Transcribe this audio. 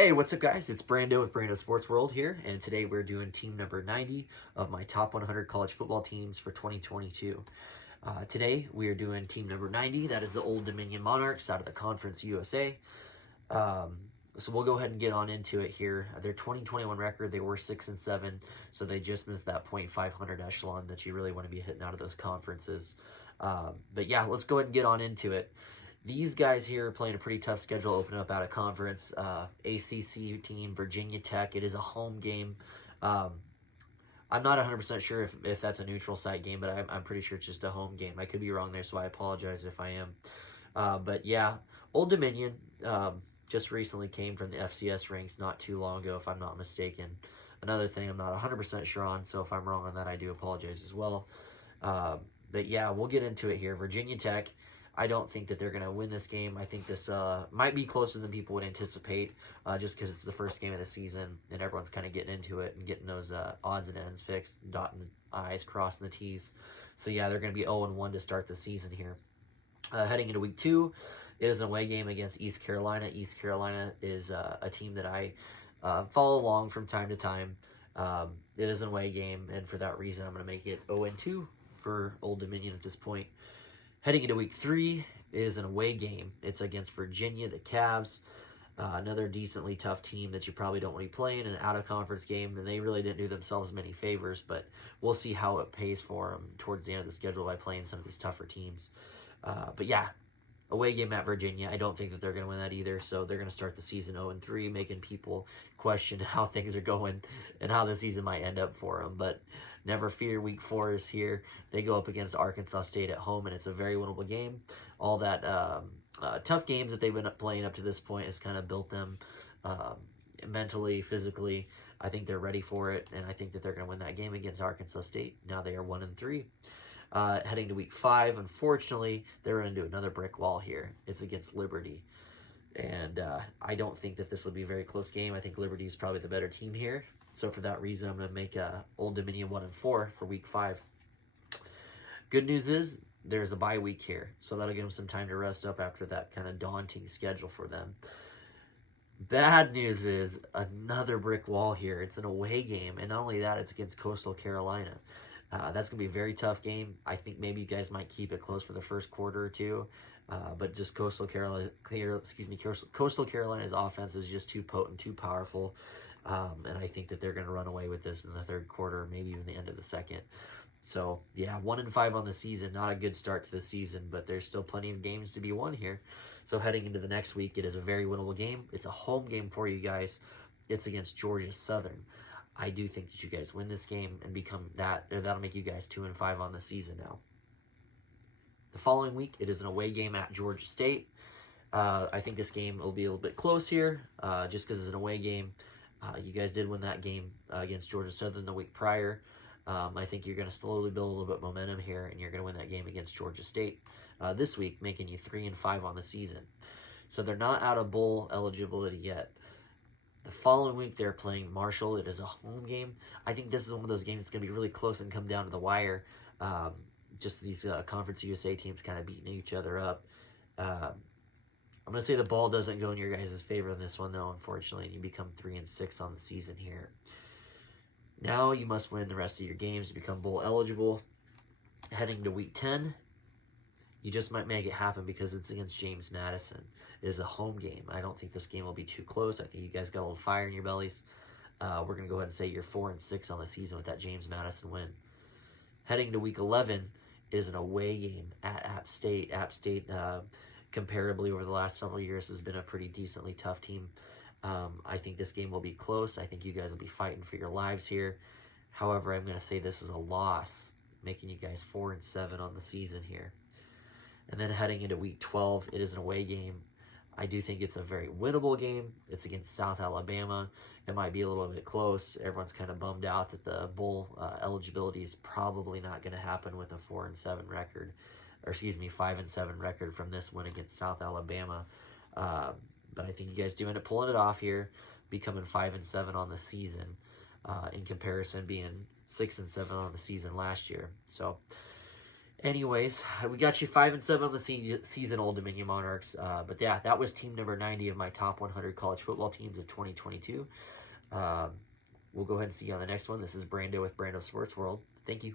Hey, what's up, guys? It's Brando with Brando Sports World here, and today we're doing team number 90 of my top 100 college football teams for 2022. Today we are doing team number 90. That is the Old Dominion Monarchs out of the Conference USA. So we'll go ahead and get on into it here. Their 2021 record, they were 6-7, so they just missed that .500 echelon that you really want to be hitting out of those conferences. But yeah, let's go ahead and get on into it. These guys here are playing a pretty tough schedule, opening up out of conference. ACC team, Virginia Tech. It is a home game. I'm not 100% sure if that's a neutral site game, but I'm pretty sure it's just a home game. I could be wrong there, so I apologize if I am. But yeah, Old Dominion just recently came from the FCS ranks not too long ago, if I'm not mistaken. Another thing I'm not 100% sure on, so if I'm wrong on that, I do apologize as well. But yeah, we'll get into it here. Virginia Tech. I don't think that they're going to win this game. I think this might be closer than people would anticipate, just because it's the first game of the season and everyone's kind of getting into it and getting those odds and ends fixed, dotting the I's, crossing the T's. So yeah, they're going to be 0-1 to start the season here. Heading into week 2, it is an away game against East Carolina. East Carolina is a team that I follow along from time to time. It is an away game, and for that reason, I'm going to make it 0-2 for Old Dominion at this point. Heading into week 3 is an away game. It's against Virginia, the Cavs, another decently tough team that you probably don't want to be playing, an out-of-conference game, and they really didn't do themselves many favors, but we'll see how it pays for them towards the end of the schedule by playing some of these tougher teams. But yeah, away game at Virginia. I don't think that they're going to win that either, so they're going to start the season 0-3, making people question how things are going and how the season might end up for them. But never fear, week 4 is here. They go up against Arkansas State at home, and it's a very winnable game. All that tough games that they've been playing up to this point has kind of built them mentally, physically. I think they're ready for it, and I think that they're going to win that game against Arkansas State. Now they are 1-3. Heading to week 5, unfortunately, they're going to do another brick wall here. It's against Liberty. And I don't think that this will be a very close game. I think Liberty is probably the better team here. So for that reason, I'm going to make Old Dominion 1-4 for week 5. Good news is there's a bye week here. So that'll give them some time to rest up after that kind of daunting schedule for them. Bad news is another brick wall here. It's an away game. And not only that, it's against Coastal Carolina. That's going to be a very tough game. I think maybe you guys might keep it close for the first quarter or two. But just Coastal Carolina's offense is just too potent, too powerful. And I think that they're going to run away with this in the third quarter, maybe even the end of the second. So, yeah, 1-5 on the season. Not a good start to the season, but there's still plenty of games to be won here. So heading into the next week, it is a very winnable game. It's a home game for you guys. It's against Georgia Southern. I do think that you guys win this game and become that, or that'll make you guys 2-5 on the season now. The following week, it is an away game at Georgia State. I think this game will be a little bit close here, just because it's an away game. You guys did win that game against Georgia Southern the week prior. I think you're going to slowly build a little bit of momentum here, and you're going to win that game against Georgia State this week, making you 3-5 on the season. So they're not out of bowl eligibility yet. The following week, they're playing Marshall. It is a home game. I think this is one of those games that's going to be really close and come down to the wire. Just these Conference USA teams kind of beating each other up. I'm going to say the ball doesn't go in your guys' favor in this one, though, unfortunately, and you become 3-6 on the season here. Now you must win the rest of your games to become bowl eligible. Heading to week 10, you just might make it happen because it's against James Madison. It is a home game. I don't think this game will be too close. I think you guys got a little fire in your bellies. We're going to go ahead and say you're 4-6 on the season with that James Madison win. Heading to week 11 is an away game at App State. App State, comparably over the last several years, has been a pretty decently tough team. I think this game will be close. I think you guys will be fighting for your lives here. However, I'm going to say this is a loss, making you guys 4-7 on the season here. And then heading into week 12, it is an away game. I do think it's a very winnable game. It's against South Alabama. It might be a little bit close. Everyone's kind of bummed out that the bowl eligibility is probably not going to happen with a 4-7 record, or excuse me, 5-7 record from this win against South Alabama. But I think you guys do end up pulling it off here, becoming 5-7 on the season, in comparison being 6-7 on the season last year. So Anyways, we got you 5-7 on the season, Old Dominion Monarchs. But yeah, that was team number 90 of my top 100 college football teams of 2022. We'll go ahead and see you on the next one. This is Brando with Brando Sports World. Thank you.